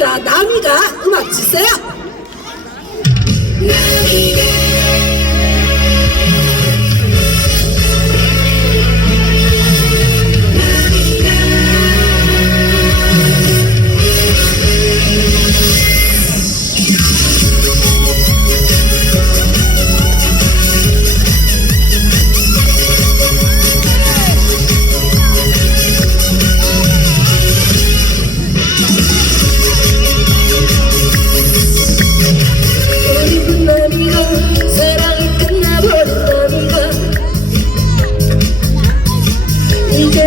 tirada